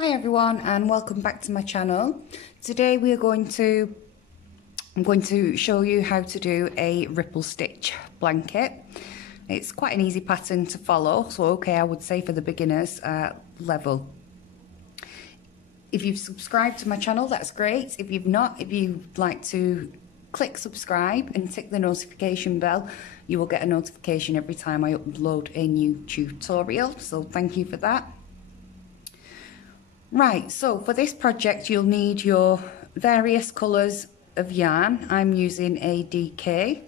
Hi everyone and welcome back to my channel. Today I'm going to show you how to do a ripple stitch blanket. It's quite an easy pattern to follow, so okay, I would say for the beginners level. If you've subscribed to my channel, that's great. If you've not, if you'd like to click subscribe and tick the notification bell, you will get a notification every time I upload a new tutorial, so thank you for that. Right, so for this project you'll need your various colours of yarn. I'm using a DK.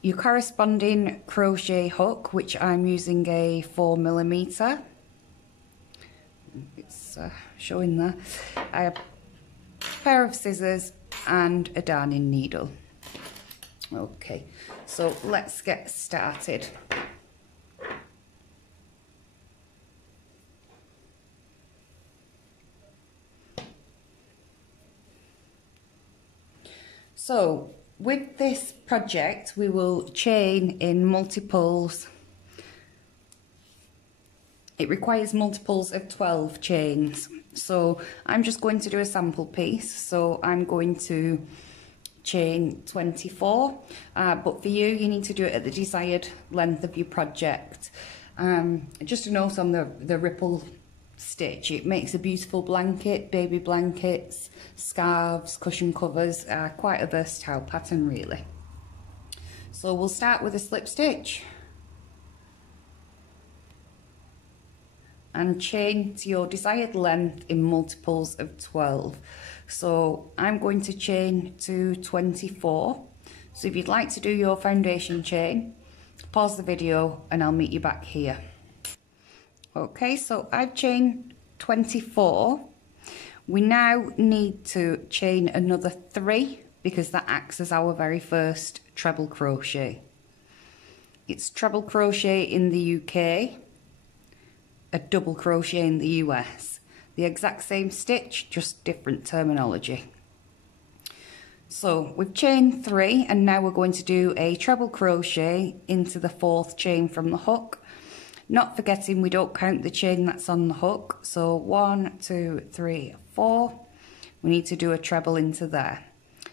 Your corresponding crochet hook, which I'm using a 4mm. It's showing there. I have a pair of scissors and a darning needle. Okay, so let's get started. So with this project we will chain in multiples. It requires multiples of 12 chains, so I'm just going to do a sample piece, so I'm going to chain 24, but for you need to do it at the desired length of your project. Just a note on the ripple stitch, it makes a beautiful blanket, baby blankets, scarves, cushion covers, quite a versatile pattern really. So we'll start with a slip stitch and chain to your desired length in multiples of 12. So I'm going to chain to 24. So if you'd like to do your foundation chain, pause the video and I'll meet you back here. Okay, so I've chained 24. We now need to chain another 3 because that acts as our very first treble crochet. It's treble crochet in the UK, a double crochet in the US. The exact same stitch, just different terminology. So we've chained 3 and now we're going to do a treble crochet into the 4th chain from the hook. Not forgetting we don't count the chain that's on the hook, so 1, 2, 3, 4. We need to do a treble into there.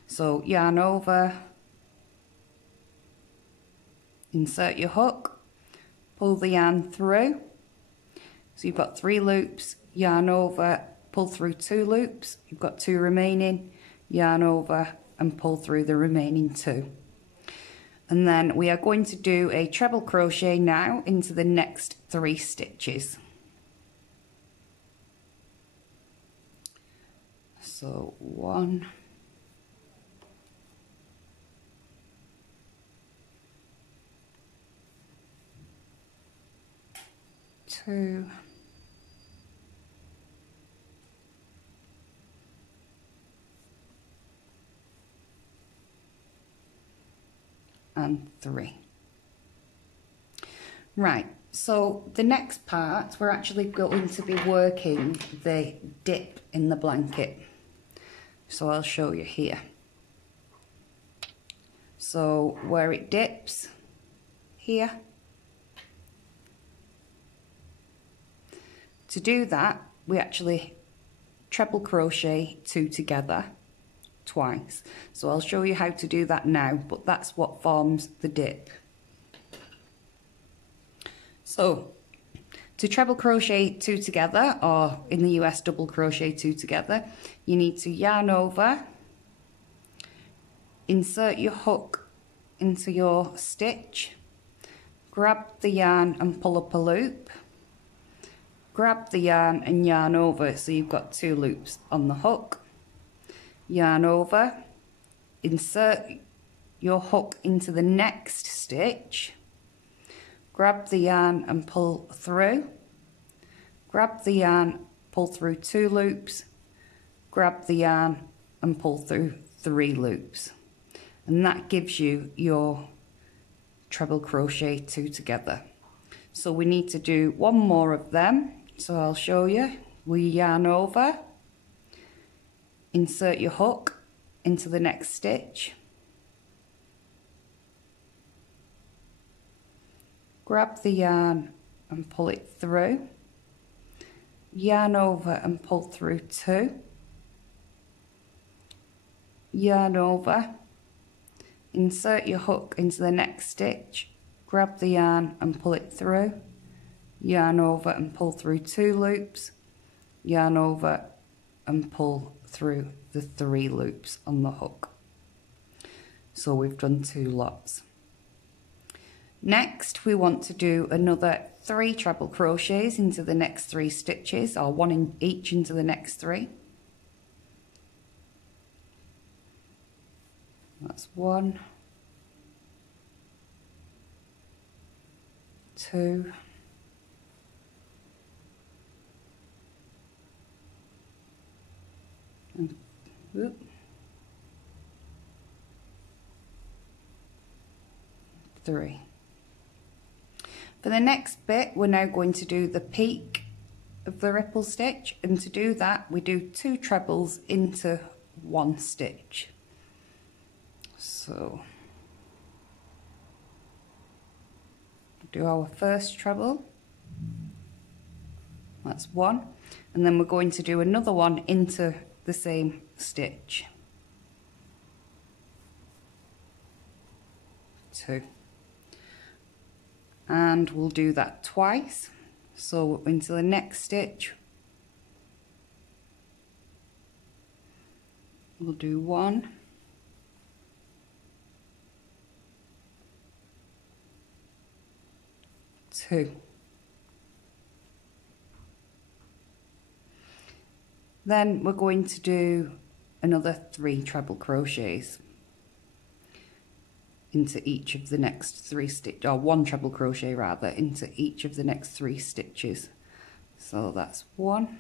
So yarn over, insert your hook, pull the yarn through. So you've got 3 loops, yarn over, pull through 2 loops, you've got 2 remaining, yarn over and pull through the remaining 2. And then we are going to do a treble crochet now into the next 3 stitches. So 1, 2, and 3. Right, so the next part we're actually going to be working the dip in the blanket, so I'll show you here. So where it dips here, to do that we actually treble crochet 2 together twice. So I'll show you how to do that now, but that's what forms the dip. So to treble crochet 2 together, or in the US double crochet 2 together, you need to yarn over, insert your hook into your stitch, grab the yarn and pull up a loop, grab the yarn and yarn over, so you've got 2 loops on the hook, yarn over, insert your hook into the next stitch, grab the yarn and pull through, grab the yarn, pull through 2 loops, grab the yarn and pull through 3 loops, and that gives you your treble crochet 2 together. So we need to do 1 more of them, so I'll show you. We yarn over, insert your hook into the next stitch, grab the yarn and pull it through, yarn over and pull through 2, yarn over, insert your hook into the next stitch, grab the yarn and pull it through, yarn over and pull through 2 loops, yarn over and pull through the 3 loops on the hook. So we've done 2 lots. Next we want to do another 3 treble crochets into the next 3 stitches, or 1 in each into the next 3. That's 1, 2, 3. For the next bit, we're now going to do the peak of the ripple stitch, and to do that we do 2 trebles into 1 stitch. So do our first treble, that's 1, and then we're going to do another one into the same stitch, 2. And we'll do that twice. So into the next stitch we'll do 1, 2. Then we're going to do another 3 treble crochets into each of the next 3 stitches, or 1 treble crochet rather, into each of the next 3 stitches. So that's 1,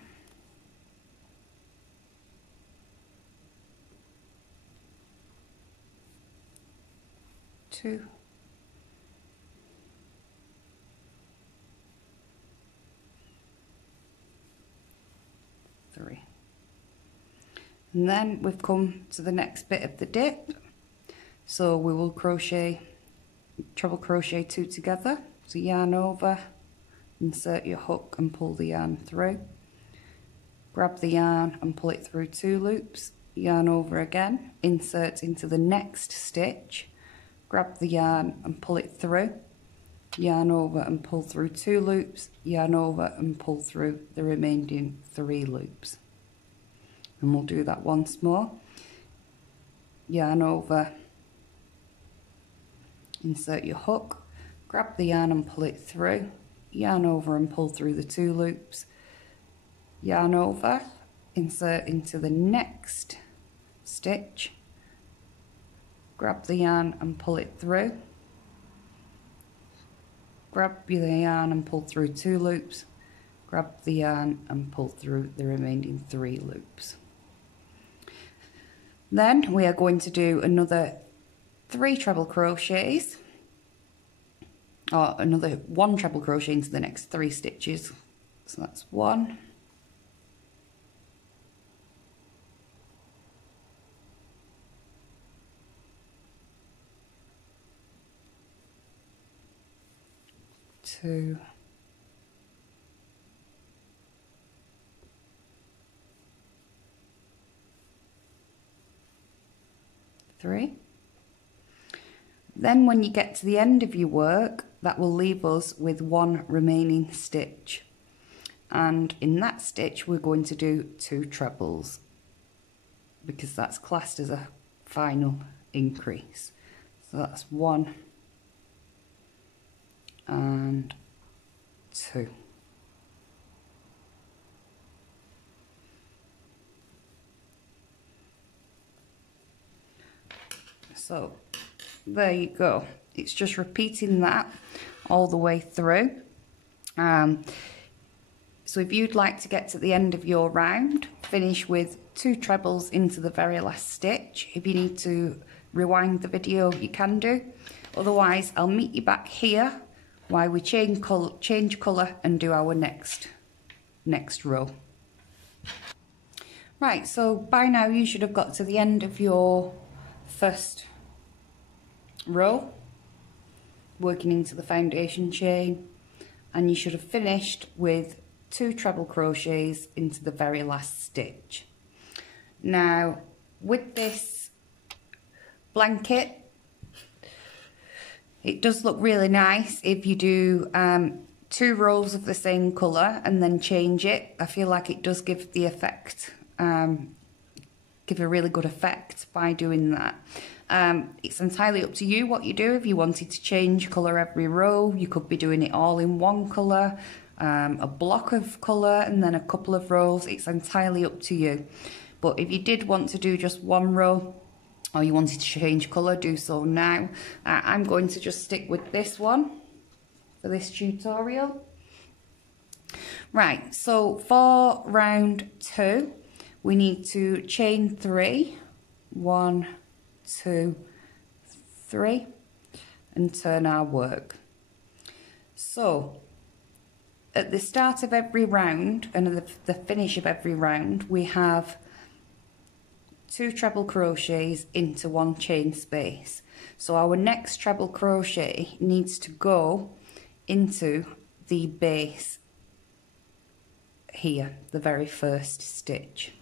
2, 3. And then we've come to the next bit of the dip. So we will crochet, treble crochet 2 together. So yarn over, insert your hook and pull the yarn through. Grab the yarn and pull it through 2 loops. Yarn over again, insert into the next stitch. Grab the yarn and pull it through. Yarn over and pull through 2 loops. Yarn over and pull through the remaining 3 loops. And we'll do that once more. Yarn over, insert your hook, grab the yarn and pull it through, yarn over and pull through the 2 loops, yarn over, insert into the next stitch, grab the yarn and pull it through, grab the yarn and pull through 2 loops, grab the yarn and pull through the remaining 3 loops. Then we are going to do another 3 treble crochets, or another 1 treble crochet into the next 3 stitches. So that's 1, 2, 3. Then when you get to the end of your work, that will leave us with 1 remaining stitch. And in that stitch we're going to do 2 trebles, because that's classed as a final increase. So that's 1 and 2. So there you go. It's just repeating that all the way through. So if you'd like to get to the end of your round, finish with 2 trebles into the very last stitch. If you need to rewind the video, you can do. Otherwise, I'll meet you back here while we change colour and do our next row. Right, so by now you should have got to the end of your first row, working into the foundation chain, and you should have finished with 2 treble crochets into the very last stitch. Now with this blanket, it does look really nice if you do 2 rows of the same colour and then change it. I feel like it does give the effect, give a really good effect by doing that. It's entirely up to you what you do. If you wanted to change colour every row, you could be doing it all in one colour, a block of colour and then a couple of rows. It's entirely up to you. But if you did want to do just one row, or you wanted to change colour, do so now. I'm going to just stick with this one for this tutorial. Right, so for round 2, we need to chain 3, 1, 2, 3, and turn our work. So at the start of every round and at the finish of every round, we have 2 treble crochets into 1 chain space. So our next treble crochet needs to go into the base here, the very first stitch.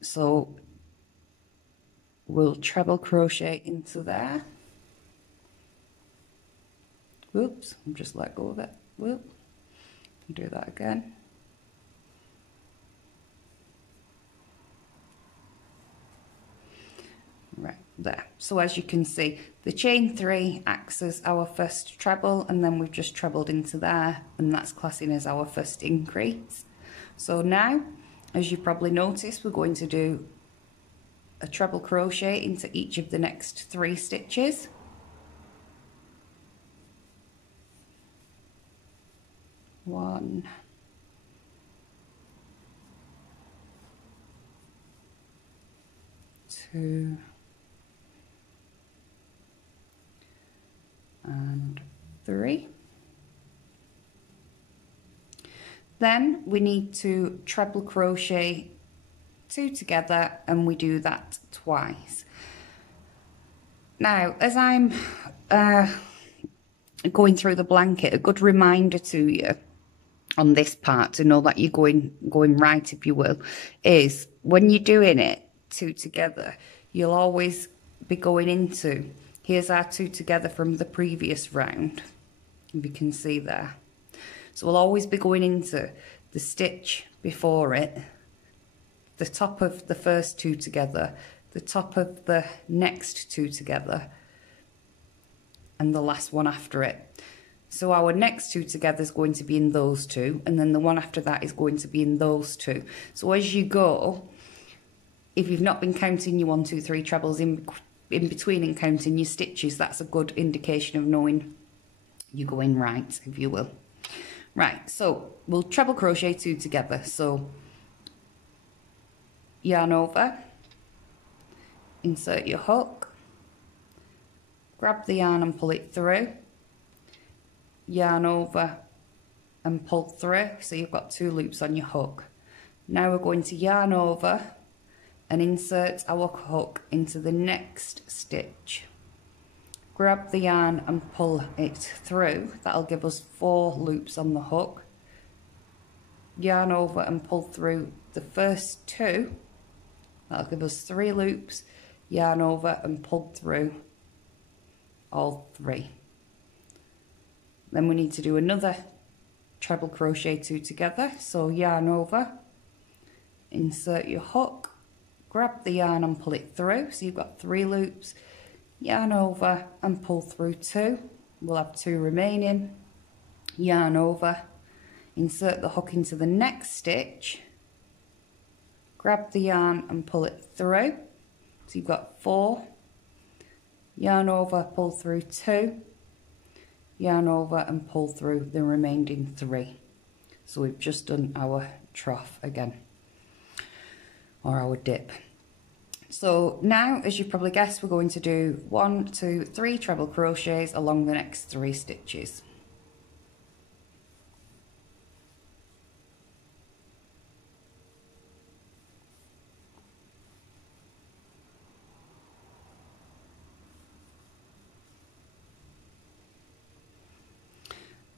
So we'll treble crochet into there. Whoops, I've just let go of it. Whoop. Do that again. Right there. So as you can see, the chain 3 acts as our first treble, and then we've just trebled into there, and that's classing as our first increase. So now, as you probably noticed, we're going to do a treble crochet into each of the next 3 stitches. One, two, and 3. Then we need to treble crochet 2 together, and we do that twice. Now, as I'm going through the blanket, a good reminder to you on this part to know that you're going right, if you will, is when you're doing it 2 together, you'll always be going into, here's our 2 together from the previous round, if you can see there. So we'll always be going into the stitch before it, the top of the first 2 together, the top of the next 2 together, and the last one after it. So our next 2 together is going to be in those 2, and then the one after that is going to be in those 2. So as you go, if you've not been counting your 1, 2, 3 trebles in between and counting your stitches, that's a good indication of knowing you're going right, if you will. Right, so we'll treble crochet 2 together. So yarn over, insert your hook, grab the yarn and pull it through, yarn over and pull through, so you've got 2 loops on your hook. Now we're going to yarn over and insert our hook into the next stitch. Grab the yarn and pull it through. That'll give us 4 loops on the hook. Yarn over and pull through the first 2. That'll give us 3 loops. Yarn over and pull through all 3. Then we need to do another treble crochet 2 together. So yarn over, insert your hook, grab the yarn and pull it through. So you've got 3 loops. Yarn over and pull through 2. We'll have 2 remaining. Yarn over, insert the hook into the next stitch, grab the yarn and pull it through. So you've got 4. Yarn over, pull through 2. Yarn over and pull through the remaining 3. So we've just done our trough again, or our dip. So now, as you probably guessed, we're going to do 1, 2, 3 treble crochets along the next 3 stitches.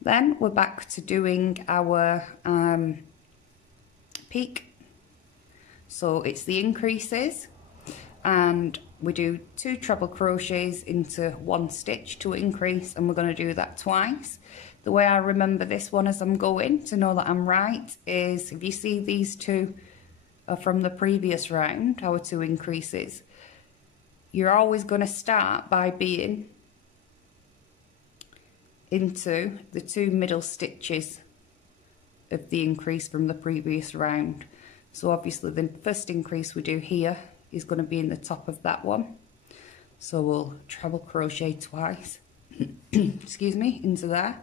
Then we're back to doing our peak. So it's the increases, and we do 2 treble crochets into 1 stitch to increase, and we're going to do that twice. The way I remember this one as I'm going to know that I'm right is, if you see these 2 are from the previous round, our 2 increases, you're always going to start by being into the 2 middle stitches of the increase from the previous round. So obviously the first increase we do here is going to be in the top of that one. So we'll treble crochet twice, excuse me, into there.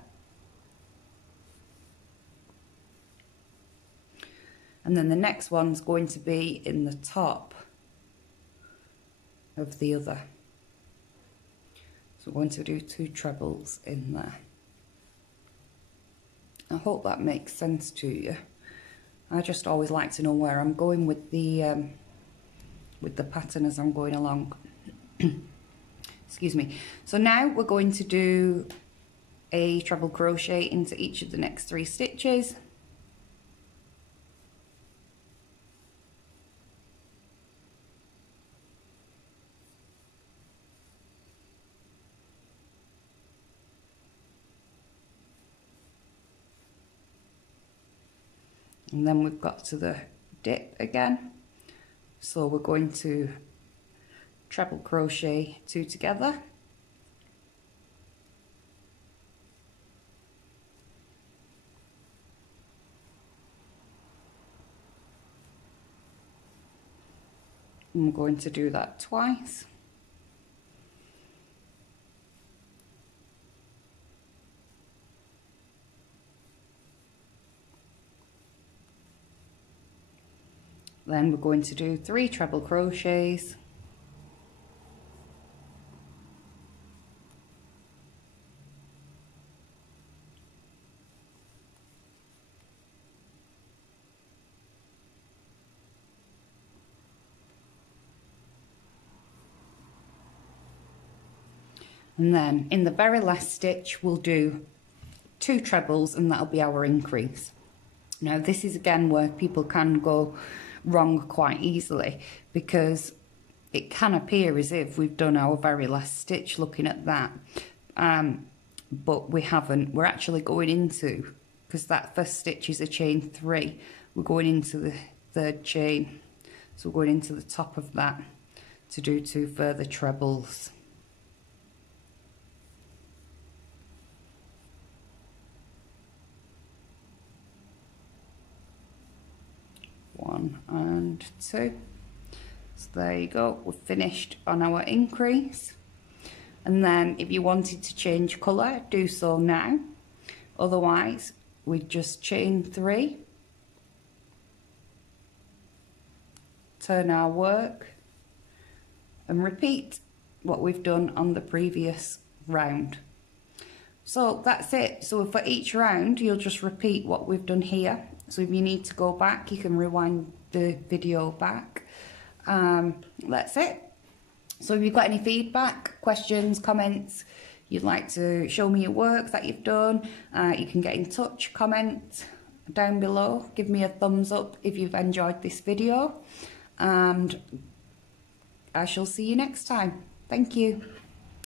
And then the next one's going to be in the top of the other. So we're going to do 2 trebles in there. I hope that makes sense to you. I just always like to know where I'm going with the pattern as I'm going along. Excuse me. So now we're going to do a treble crochet into each of the next 3 stitches. And then we've got to the dip again. So we're going to treble crochet 2 together. And we're going to do that twice. Then we're going to do 3 treble crochets. And then in the very last stitch we'll do 2 trebles, and that'll be our increase. Now this is again where people can go wrong quite easily, because it can appear as if we've done our very last stitch looking at that, but we haven't. We're actually going into, because that first stitch is a chain 3, we're going into the 3rd chain, so we're going into the top of that to do 2 further trebles. One and 2. So there you go, we're finished on our increase. And then if you wanted to change colour, do so now. Otherwise we just chain 3, turn our work, and repeat what we've done on the previous round. So that's it. So for each round you'll just repeat what we've done here. So if you need to go back, you can rewind the video back. That's it. So if you've got any feedback, questions, comments, you'd like to show me your work that you've done, you can get in touch, comment down below, give me a thumbs up if you've enjoyed this video, and I shall see you next time. Thank you.